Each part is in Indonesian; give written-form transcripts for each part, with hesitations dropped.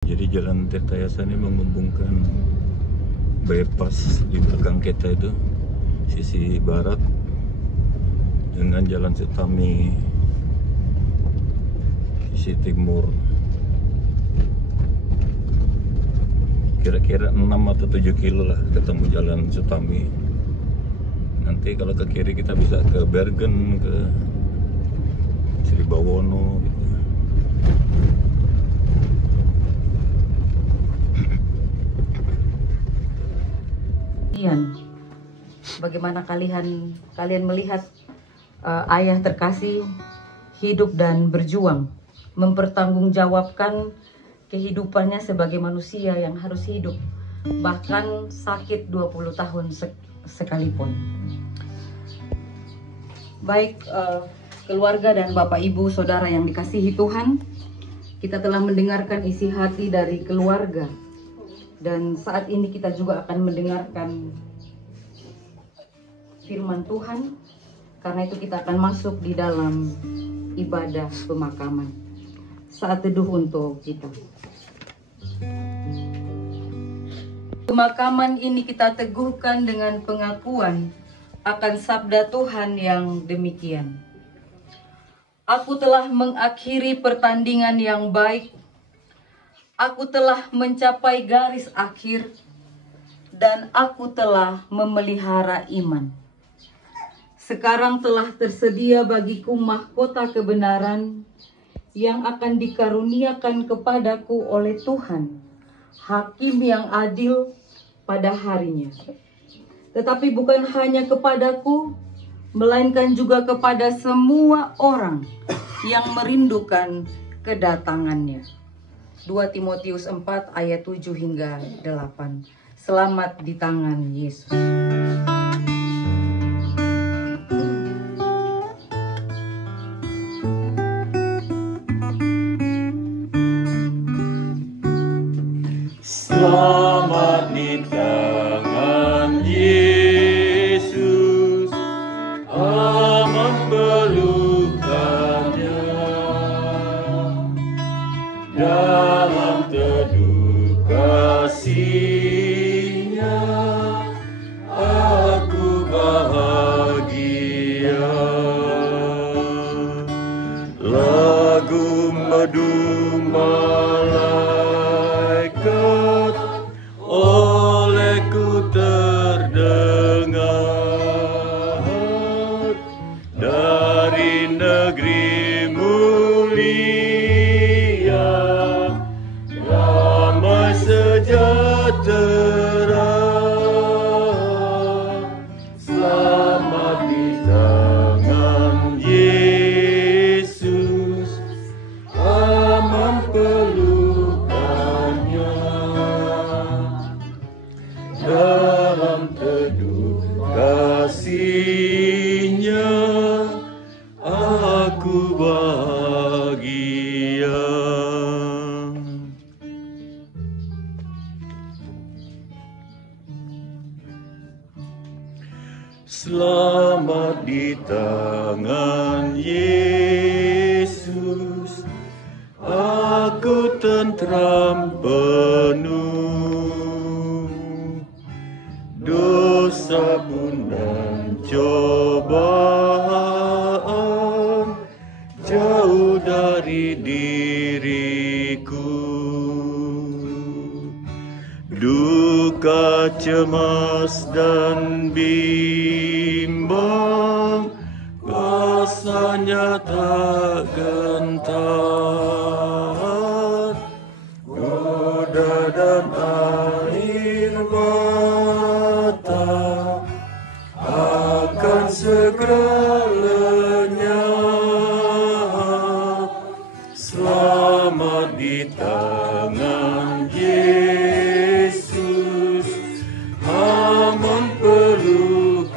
Jadi Jalan Tirtayasa ini menghubungkan bypass di belakang kita itu sisi barat dengan Jalan Sutami sisi timur. Kira-kira 6 atau 7 kilo lah ketemu Jalan Sutami. Nanti kalau ke kiri kita bisa ke Bergen, ke Sribawono gitu. Bagaimana kalian melihat ayah terkasih hidup dan berjuang mempertanggungjawabkan kehidupannya sebagai manusia yang harus hidup, bahkan sakit 20 tahun sekalipun. Baik keluarga dan Bapak Ibu Saudara yang dikasihi Tuhan, kita telah mendengarkan isi hati dari keluarga. Dan saat ini kita juga akan mendengarkan firman Tuhan. Karena itu kita akan masuk di dalam ibadah pemakaman. Saat teduh untuk kita. Pemakaman ini kita teguhkan dengan pengakuan akan sabda Tuhan yang demikian. Aku telah mengakhiri pertandingan yang baik. Aku telah mencapai garis akhir dan aku telah memelihara iman. Sekarang telah tersedia bagiku mahkota kebenaran yang akan dikaruniakan kepadaku oleh Tuhan, Hakim yang adil pada harinya. Tetapi bukan hanya kepadaku, melainkan juga kepada semua orang yang merindukan kedatangannya. 2 Timotius 4 ayat 7 hingga 8. Selamat di tangan Yesus. Selamat di tangan Yesus, aman pelukannya. Dalam teduh kasih-Nya, aku bahagia. Lagu merdu malaikat olehku terdengar dari negeri mulia, damai sejahtera. Selamat di tangan Yesus, aman pelukannya. Dalam teduh kasih-Nya, aku bahagia. Selamat di tangan Yesus, aku tentram penuh. Dosa pun dan cobaan jauh dari diriku. Duka, cemas dan bimbang rasanya tak gentar. Goda dan air mata akan segera lenyap. Selamat di tangan Yesus, aman pelukannya.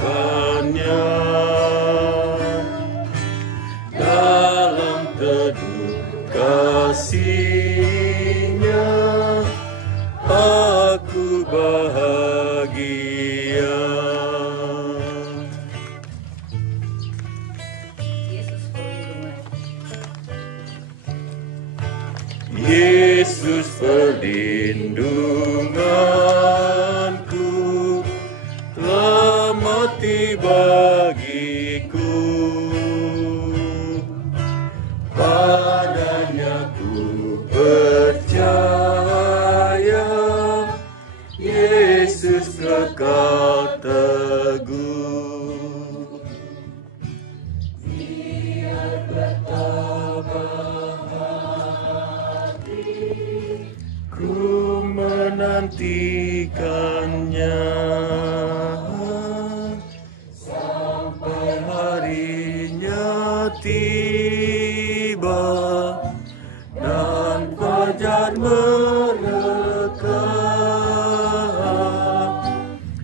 Dalam teduh kasih-Nya, perlindunganku, lemati bagiku. Padanya ku percaya, Yesus kekal teguh. Biar bertabah hati, ku menantikannya sampai harinya tiba dan fajar merekat.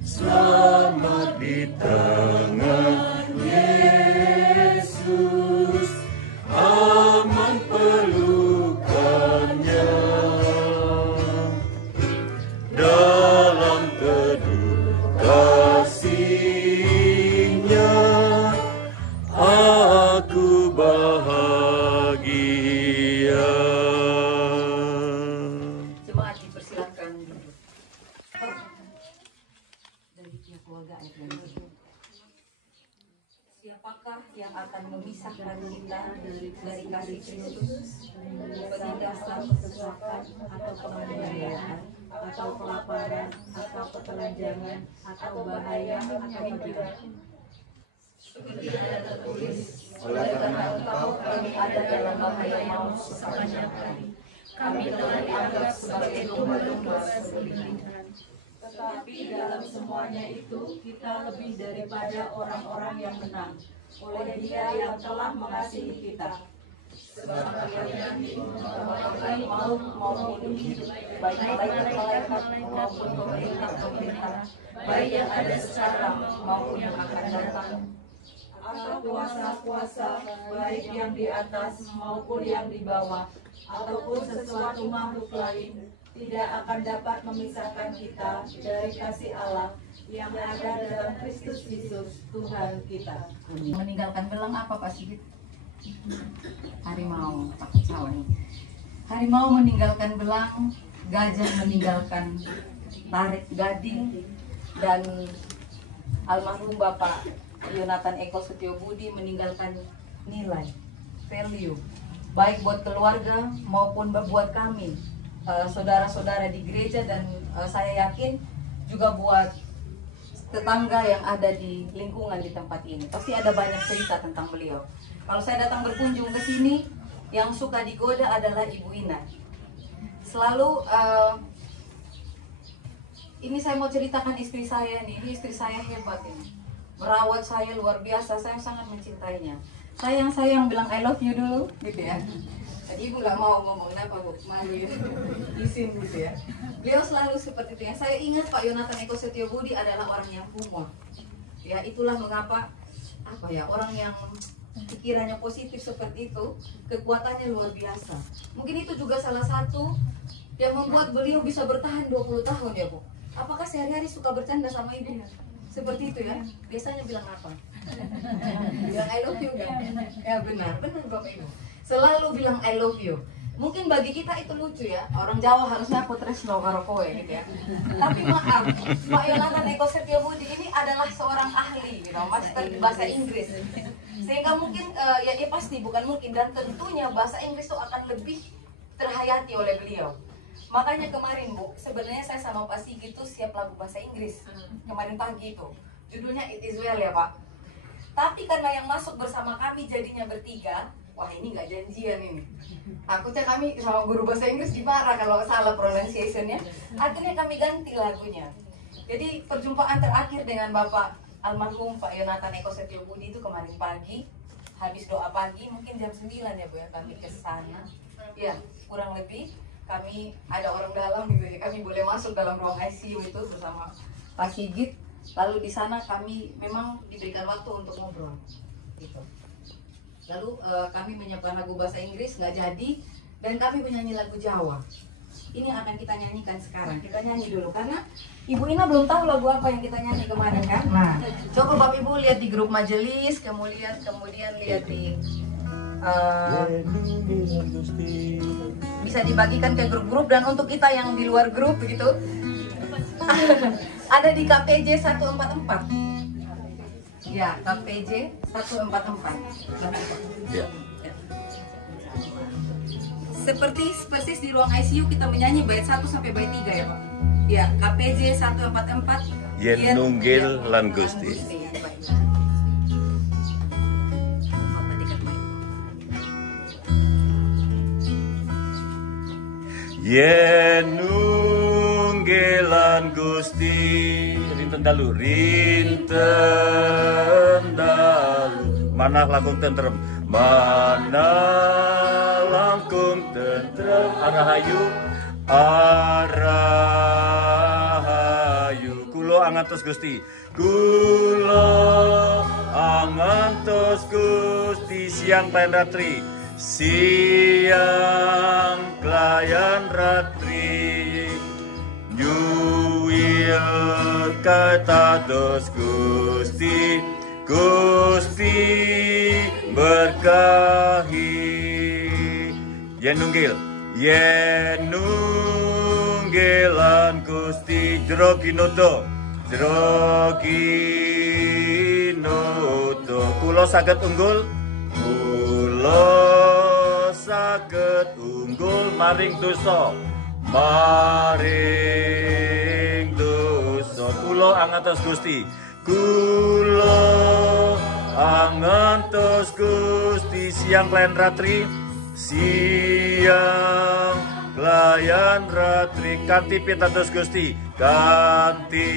Selamat di tangan Yesus, aman pelukannya. Dalam teduh kasih-Nya, aku bahagia. Jemaat dipersilakan duduk. Dari pihak keluarga ayat yang kedua. Siapakah yang akan memisahkan kita dari kasih Kristus? Penindasan, kesesakan, atau penganiayaan, atau kelaparan, atau ketelanjangan, atau bahaya, atau tidak? Seperti ada tertulis, oleh karena Engkau kami ada dalam bahaya maut sepanjang hari. Kami telah dianggap sebagai domba-domba sembelihan. Tetapi dalam semuanya itu kita lebih daripada orang-orang yang menang oleh Dia yang telah mengasihi kita. Sebab Dia mengalahkan maut maupun hidup, baik malaikat maupun pemerintah-pemerintah, baik yang ada sekarang maupun yang akan datang, atau kuasa-kuasa, baik yang di atas maupun yang di bawah, ataupun sesuatu makhluk lain, tidak akan dapat memisahkan kita dari kasih Allah yang ada dalam Kristus Yesus Tuhan kita. Meninggalkan belang apa Pak Sigit? Harimau, takut salah nih. Harimau meninggalkan belang, gajah meninggalkan tarik gading, dan almarhum Bapak Yonatan Eko Setiobudi meninggalkan nilai, value, baik buat keluarga maupun buat kami, saudara-saudara di gereja, dan saya yakin juga buat tetangga yang ada di lingkungan di tempat ini. Pasti ada banyak cerita tentang beliau. Kalau saya datang berkunjung ke sini, yang suka digoda adalah Ibu Ina. Selalu ini saya mau ceritakan istri saya nih. Ini istri saya hebat ini, merawat saya luar biasa. Saya sangat mencintainya. Sayang bilang I love you dulu, gitu ya. Tadi Ibu nggak mau ngomong, kenapa Bu? Malu ya, izin gitu ya. Beliau selalu seperti itu. Yang saya ingat Pak Yonatan Eko Setiobudi adalah orang yang humor. Ya itulah mengapa orang yang pikirannya positif seperti itu, kekuatannya luar biasa. Mungkin itu juga salah satu yang membuat beliau bisa bertahan 20 tahun ya Bu. Apakah sehari-hari suka bercanda sama Ibu? Seperti itu ya. Biasanya bilang apa? Bilang I love you kan? Ya benar Bapak Ibu. Selalu bilang I love you. Mungkin bagi kita itu lucu ya. Orang Jawa harusnya aku tresno karo kowe gitu ya. Tapi maaf, Pak Yonatan Eko Setiobudi ini adalah seorang ahli, master bahasa Inggris. Sehingga mungkin ya pasti bukan mungkin, dan tentunya bahasa Inggris itu akan lebih terhayati oleh beliau. Makanya kemarin Bu, sebenarnya saya sama Pak Sigit itu siap lagu bahasa Inggris kemarin pagi itu. Judulnya It Is Well ya Pak. Tapi karena yang masuk bersama kami jadinya bertiga, wah ini nggak janjian ini. Takutnya kami sama guru bahasa Inggris dimarah kalau salah pronunciation-nya. Akhirnya kami ganti lagunya. Jadi perjumpaan terakhir dengan Bapak almarhum Pak Yonatan Eko Setiobudi itu kemarin pagi. Habis doa pagi, mungkin jam 9 ya Bu ya, kami ke sana. Ya, kurang lebih kami ada orang dalam gitu ya. Kami boleh masuk dalam ruang ICU itu bersama Pak Sigit. Lalu di sana kami memang diberikan waktu untuk ngobrol. Gitu. Lalu kami menyiapkan lagu bahasa Inggris, nggak jadi, dan kami menyanyi lagu Jawa. Ini yang akan kita nyanyikan sekarang. Kita nyanyi dulu karena Ibu Ina belum tahu lagu apa yang kita nyanyi kemarin kan. Nah, coba Bapak Ibu lihat di grup majelis, kemudian lihat di bisa dibagikan ke grup-grup, dan untuk kita yang di luar grup begitu ada di KPJ 144. Ya, KPJ 144. Ya. Seperti persis di ruang ICU kita menyanyi bait 1 sampai bait 3 ya Pak. Ya, KPJ 144. Yen nunggil lan Gusti. Yen nunggelan Gusti, rinten dalu manah langkung tentrem, manah langkung tentrem, arahayu kulo angantos Gusti, kulo angantos Gusti, siang lain ratri, siang kelayan ratri, nyuwil katados Gusti, Gusti berkahi. Yen nunggilan Gusti, jero kinoto kulo saged unggul, kulo saged unggul maring dosa, kulo angantos Gusti, kulo angantos Gusti, siang lain ratri, siang layan ratri, kanthi pitados Gusti, kanthi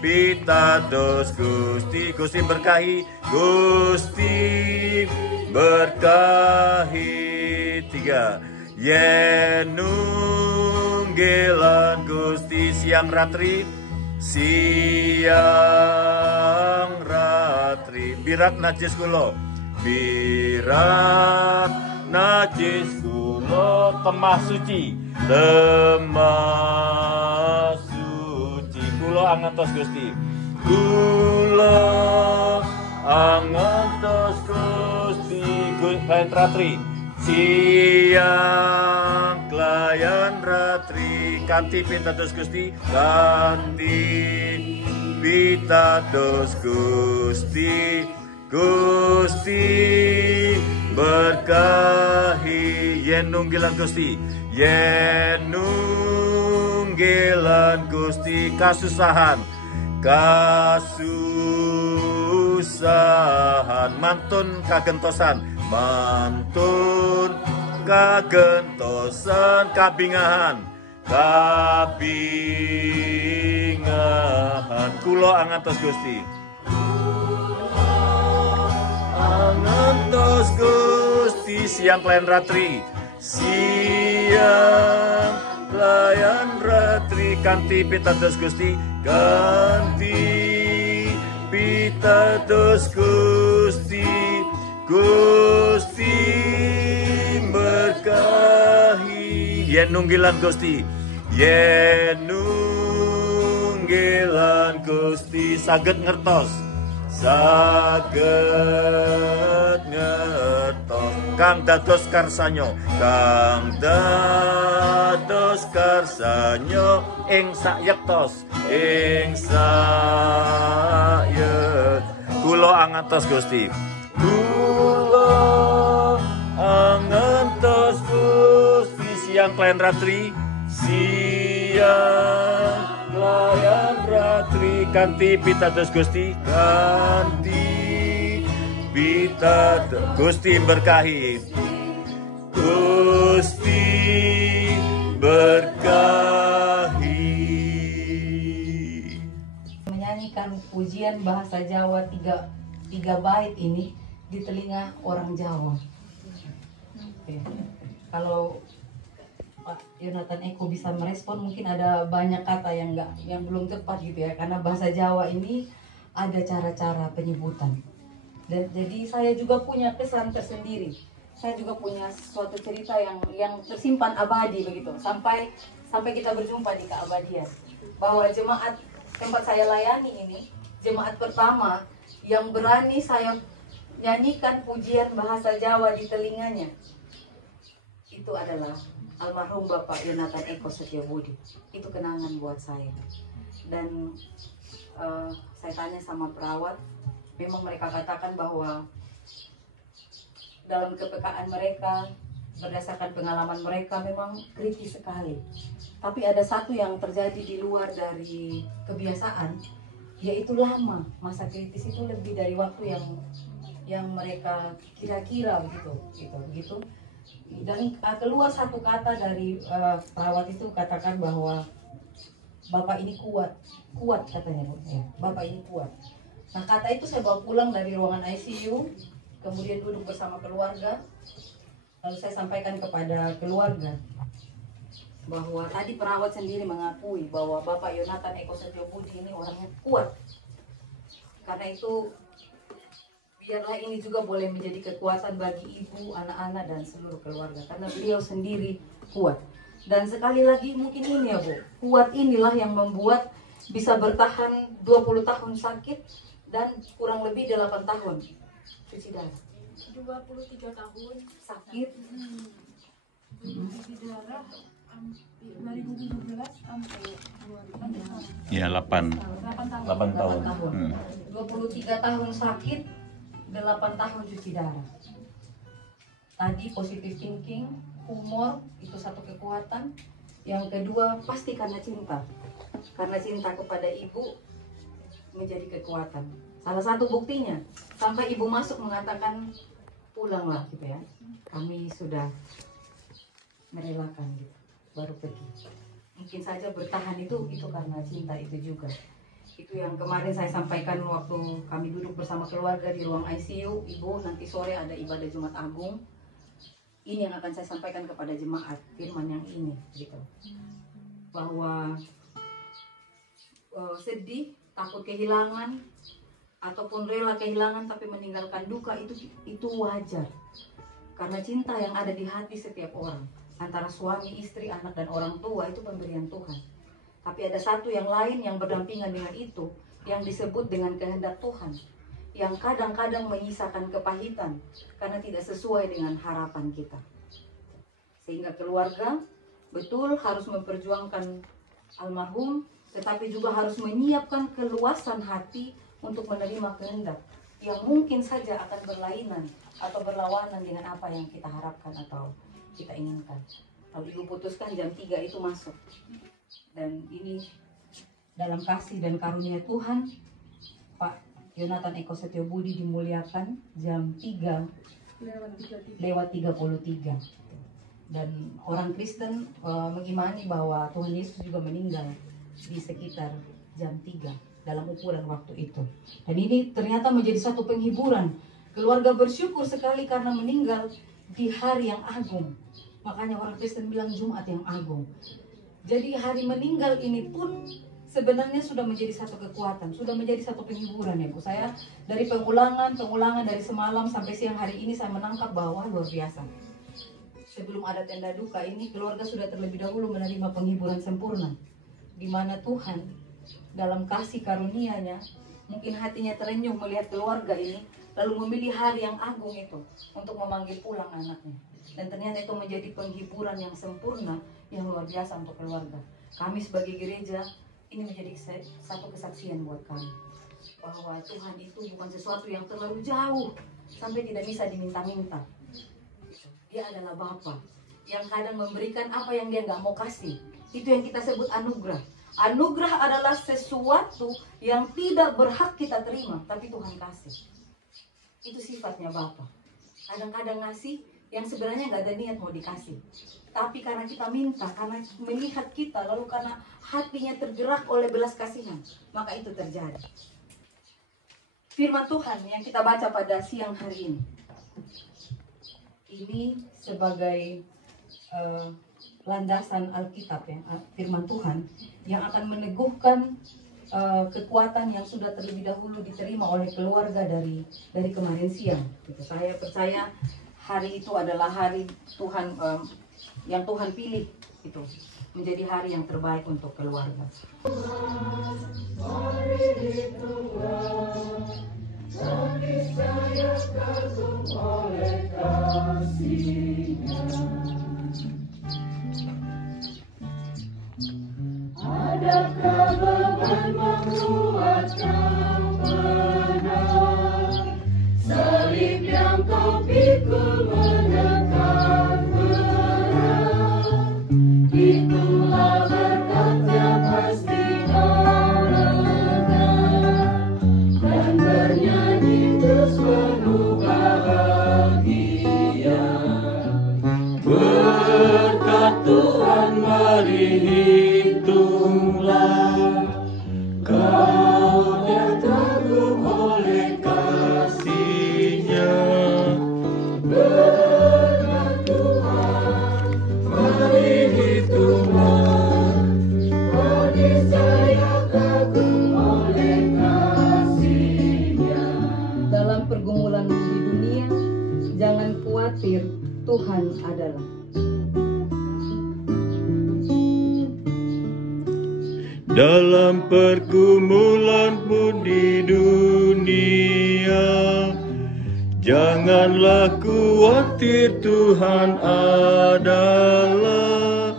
pitados Gusti, Gusti berkahi, Gusti berkahi. 3. Yen nunggilan Gusti, siang ratri, siang ratri, birat najis kulo, birat najis kulo, temah suci, kulo angantos Gusti, kulo angantos Gusti, layan ratri, siang layan ratri, kanthi pitados Gusti, kanthi pitados Gusti, Gusti berkahi. Yen nunggilan Gusti, yen nunggilan Gusti, kasusahan, mantun kagentosan, mantun kagentosan, kabingahan, kulo angantos Gusti, angantos Gusti, siang layan ratri, siang layan ratri, kanthi pitados Gusti, kanthi pitados Gusti, Gusti berkahi. Yen nunggilan Gusti, yen nunggilan Gusti, saged ngertos, saged ngertos, kang dados karsanyo, kang dados karsanyo, ing sayektos, ing sayek, kulo angantos Gusti, kulo angantos Gusti, siang layan ratri, siang layan ratri, kanthi pitados Gusti, kanthi pitados Gusti berkahi, Gusti berkahi. Menyanyikan pujian bahasa Jawa tiga bait ini di telinga orang Jawa. Oke. Kalau Pak Yonatan Eko bisa merespon, mungkin ada banyak kata yang belum tepat gitu ya, karena bahasa Jawa ini ada cara-cara penyebutan. Dan jadi saya juga punya kesan tersendiri. Saya juga punya suatu cerita yang tersimpan abadi begitu, sampai kita berjumpa di keabadian. Bahwa jemaat tempat saya layani ini, jemaat pertama yang berani saya nyanyikan pujian bahasa Jawa di telinganya. Itu adalah almarhum Bapak Yonatan Eko Setiobudi. Itu kenangan buat saya. Dan saya tanya sama perawat, memang mereka katakan bahwa dalam kepekaan mereka, berdasarkan pengalaman mereka memang kritis sekali. Tapi ada satu yang terjadi di luar dari kebiasaan, yaitu lama. Masa kritis itu lebih dari waktu yang mereka kira-kira begitu. Dan keluar satu kata dari perawat itu, katakan bahwa Bapak ini kuat katanya, Bu. Ya, Bapak ini kuat. Nah, kata itu saya bawa pulang dari ruangan ICU, kemudian duduk bersama keluarga, lalu saya sampaikan kepada keluarga bahwa tadi perawat sendiri mengakui bahwa Bapak Yonatan Eko Setiobudi ini orangnya kuat. Karena itu biarlah ini juga boleh menjadi kekuatan bagi ibu, anak-anak, dan seluruh keluarga. Karena beliau sendiri kuat. Dan sekali lagi mungkin ini ya Bu, kuat inilah yang membuat bisa bertahan 20 tahun sakit dan kurang lebih 8 tahun cuci darah. 23 tahun Sakit. cuci darah dari 2017 sampai 2000. Ya 8 tahun. 23 tahun sakit, 8 tahun cuci darah. Tadi positive thinking, humor itu satu kekuatan. Yang kedua pasti karena cinta. Karena cinta kepada ibu menjadi kekuatan. Salah satu buktinya, sampai ibu masuk mengatakan pulanglah gitu ya. Kami sudah merelakan gitu, baru pergi. Mungkin saja bertahan itu karena cinta itu juga. Itu yang kemarin saya sampaikan waktu kami duduk bersama keluarga di ruang ICU. Ibu, nanti sore ada ibadah Jumat Agung. Ini yang akan saya sampaikan kepada jemaat, firman yang ini gitu. Bahwa sedih, takut kehilangan, ataupun rela kehilangan tapi meninggalkan duka itu wajar. Karena cinta yang ada di hati setiap orang, antara suami, istri, anak, dan orang tua, itu pemberian Tuhan. Tapi ada satu yang lain yang berdampingan dengan itu, yang disebut dengan kehendak Tuhan, yang kadang-kadang menyisakan kepahitan karena tidak sesuai dengan harapan kita. Sehingga keluarga betul harus memperjuangkan almarhum, tetapi juga harus menyiapkan keluasan hati untuk menerima kehendak yang mungkin saja akan berlainan atau berlawanan dengan apa yang kita harapkan atau kita inginkan. Lalu ibu putuskan jam 3 itu masuk. Dan ini dalam kasih dan karunia Tuhan, Pak Yonatan Eko Setiobudi dimuliakan jam 3 lewat 33. Dan orang Kristen mengimani bahwa Tuhan Yesus juga meninggal di sekitar jam 3 dalam ukuran waktu itu. Dan ini ternyata menjadi satu penghiburan. Keluarga bersyukur sekali karena meninggal di hari yang agung. Makanya orang Kristen bilang Jumat yang agung. Jadi hari meninggal ini pun sebenarnya sudah menjadi satu kekuatan, sudah menjadi satu penghiburan ya Bu. Saya dari pengulangan dari semalam sampai siang hari ini saya menangkap bahwa luar biasa. Sebelum ada tenda duka ini, keluarga sudah terlebih dahulu menerima penghiburan sempurna. Di mana Tuhan dalam kasih karunia-Nya mungkin hatinya terenyuh melihat keluarga ini, lalu memilih hari yang agung itu untuk memanggil pulang anaknya. Dan ternyata itu menjadi penghiburan yang sempurna, yang luar biasa untuk keluarga. Kami sebagai gereja, ini menjadi satu kesaksian buat kami. Bahwa Tuhan itu bukan sesuatu yang terlalu jauh, sampai tidak bisa diminta-minta. Dia adalah Bapa yang kadang memberikan apa yang Dia nggak mau kasih. Itu yang kita sebut anugerah. Anugerah adalah sesuatu yang tidak berhak kita terima, tapi Tuhan kasih. Itu sifatnya Bapa. Kadang-kadang ngasih yang sebenarnya nggak ada niat mau dikasih, tapi karena kita minta, karena melihat kita, lalu karena hatinya tergerak oleh belas kasihan, maka itu terjadi. Firman Tuhan yang kita baca pada siang hari ini sebagai landasan Alkitab ya, firman Tuhan yang akan meneguhkan kekuatan yang sudah terlebih dahulu diterima oleh keluarga dari kemarin siang. Gitu. Saya percaya hari itu adalah hari Tuhan yang Tuhan pilih itu menjadi hari yang terbaik untuk keluarga. Adakah beban menguatkan benar? Salib yang kau pikul menekan berat. Itulah berkat yang pasti kau lega, dan bernyanyi terus penuh bahagia. Berkat Tuhan mari hitunglah, kau terkagum oleh kasih-Nya. Berkat Tuhan mari hitunglah, kau niscaya kagum oleh kasih-Nya. Dalam pergumulanmu di dunia, jangan khawatir, Tuhan adalah. Dalam pergumulanmu di dunia, janganlah khawatir, Tuhan adalah.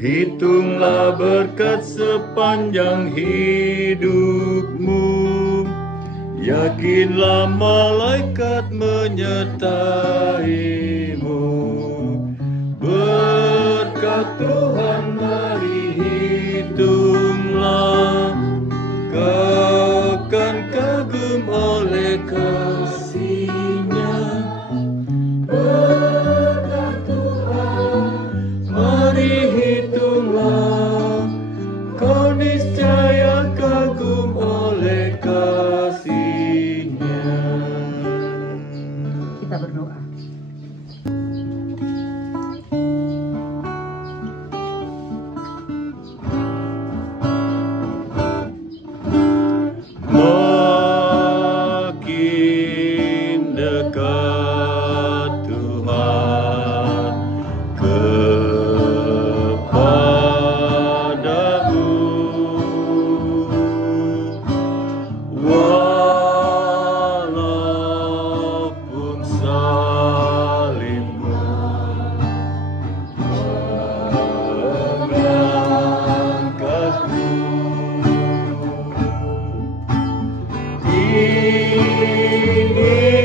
Hitunglah berkat sepanjang hidupmu, yakinlah malaikat menyertaimu. Berkat Tuhan mari hitunglah, kau kan kagum oleh kasih-Nya. Berkat Tuhan mari hitunglah, kau niscaya kagum oleh kasih-Nya. Kita berdoa. Makin dekat Tuhan kepadamu, walaupun salibmu mengangkatku.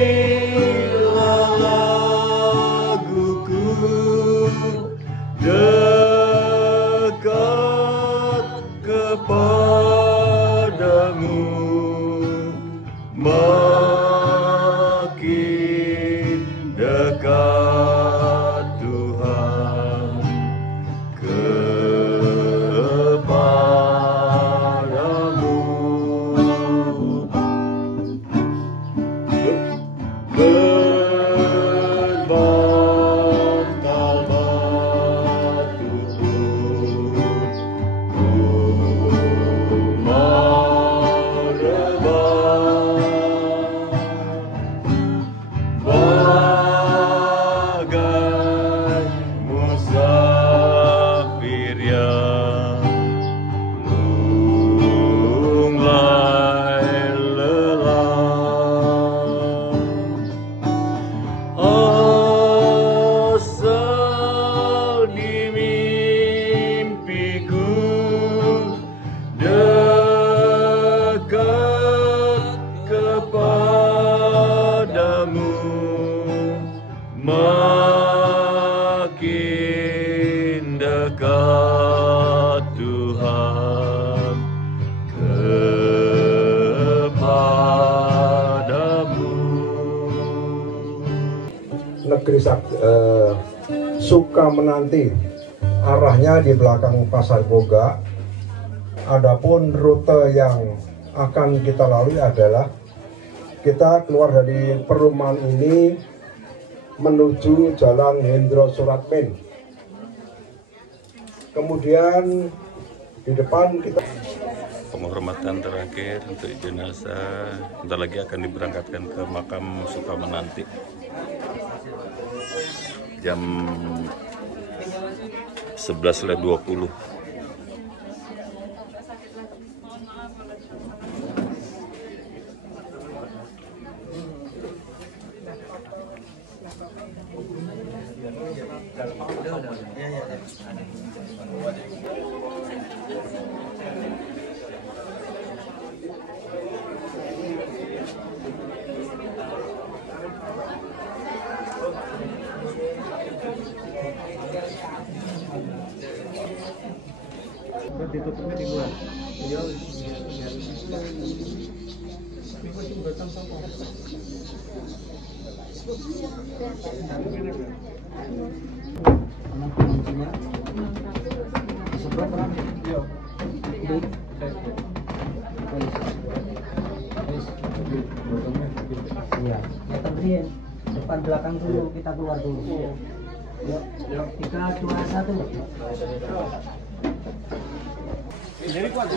Inilah laguku, dekat kepadamu, makin dekat Tuhan kepadamu. Berbantal batu rumah rebah, bagai musafir yang lunglai lelah. Asal di mimpiku dekat kepadamu, makin dekat Tuhan kepadamu. Negeri Suka menanti, arahnya di belakang Pasar Boga. Adapun rute yang akan kita lalui adalah kita keluar dari perumahan ini menuju Jalan Hendro Suratmin. Kemudian di depan kita Penghormatan terakhir untuk jenazah, bentar lagi akan diberangkatkan ke makam Suka Menanti jam 11.20. Ditutupnya di luar. Iya. Iya, ya terdiri depan belakang dulu, kita keluar dulu. Yuk, 3, 2, 1. Jadi kuat.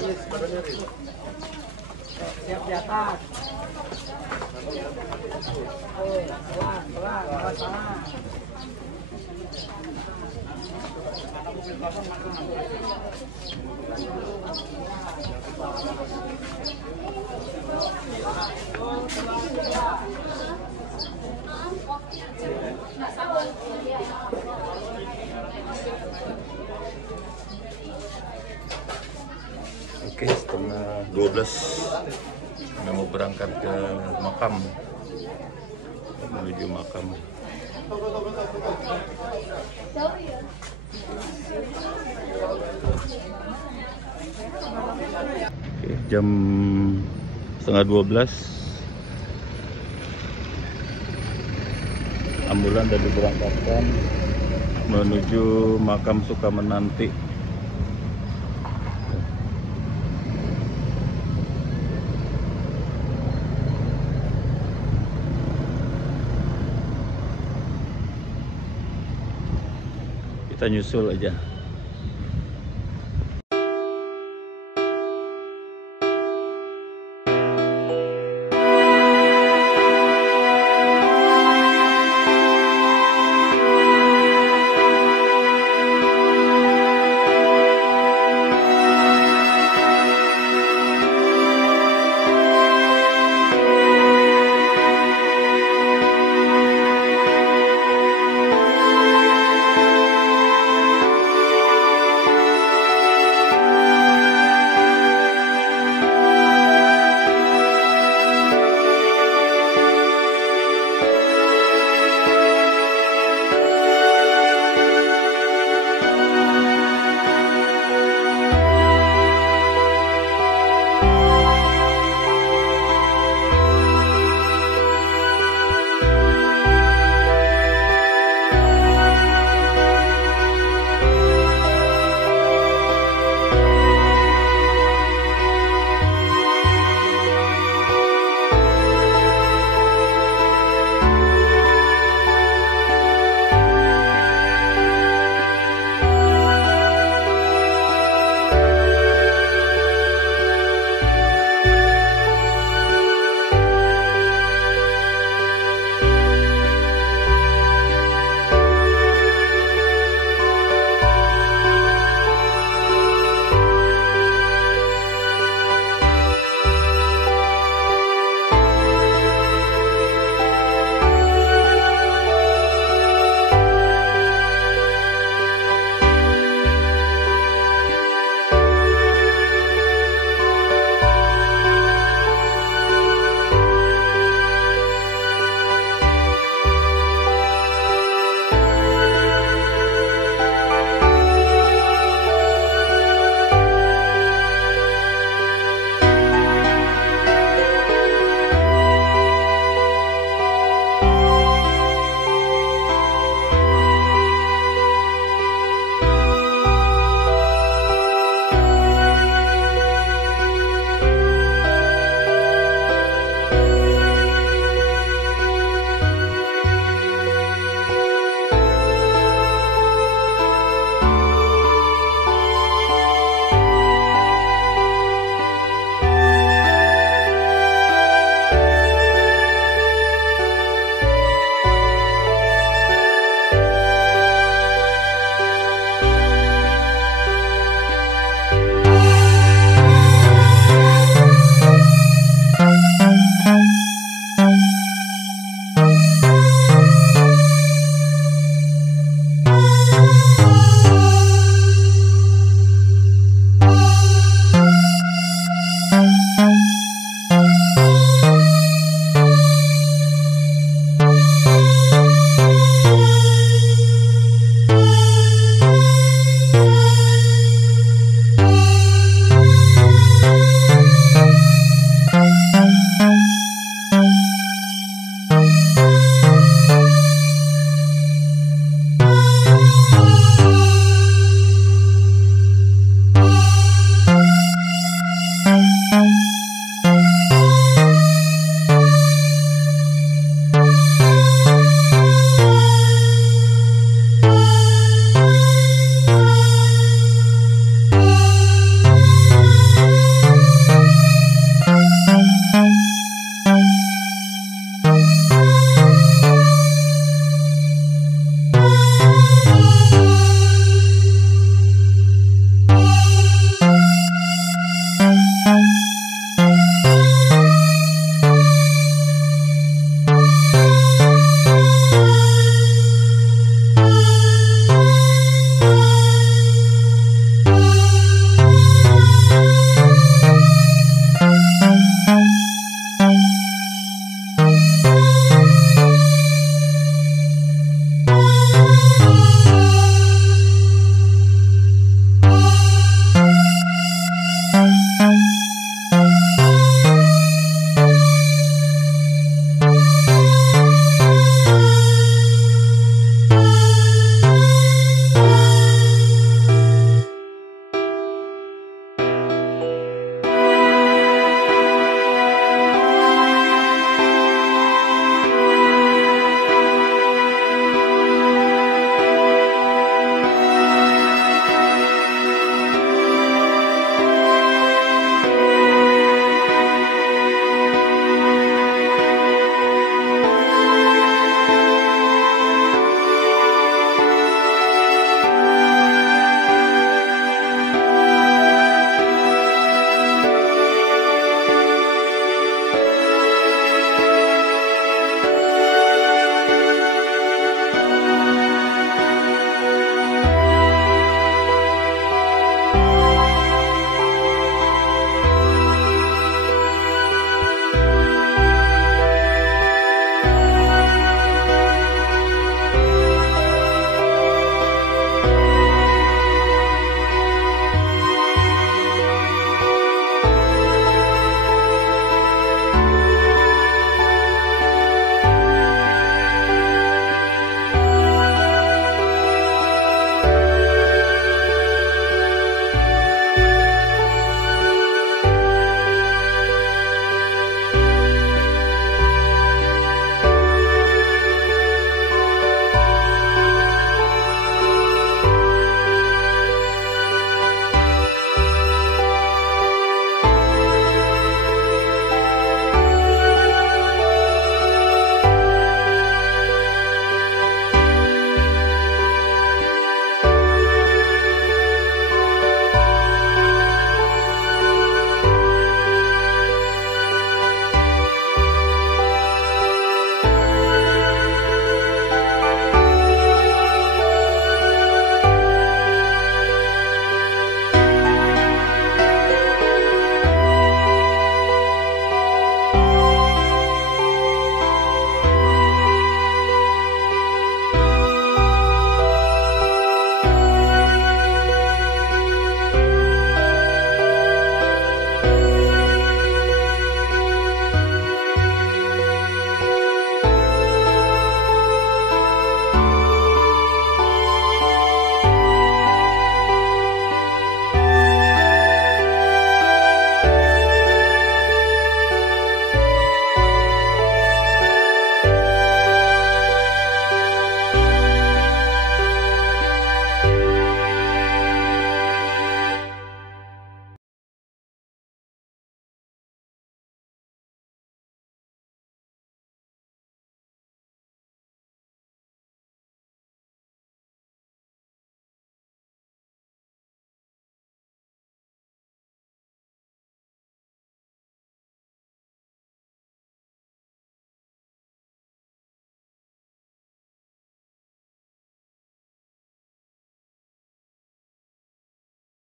Siap di atas. Pelan, pelan, pelan. Oke, setengah 12 kami mau berangkat ke makam, menuju makam. Oke, jam setengah 12 ambulan dan diberangkatkan menuju makam Sukamenanti. Kita nyusul aja.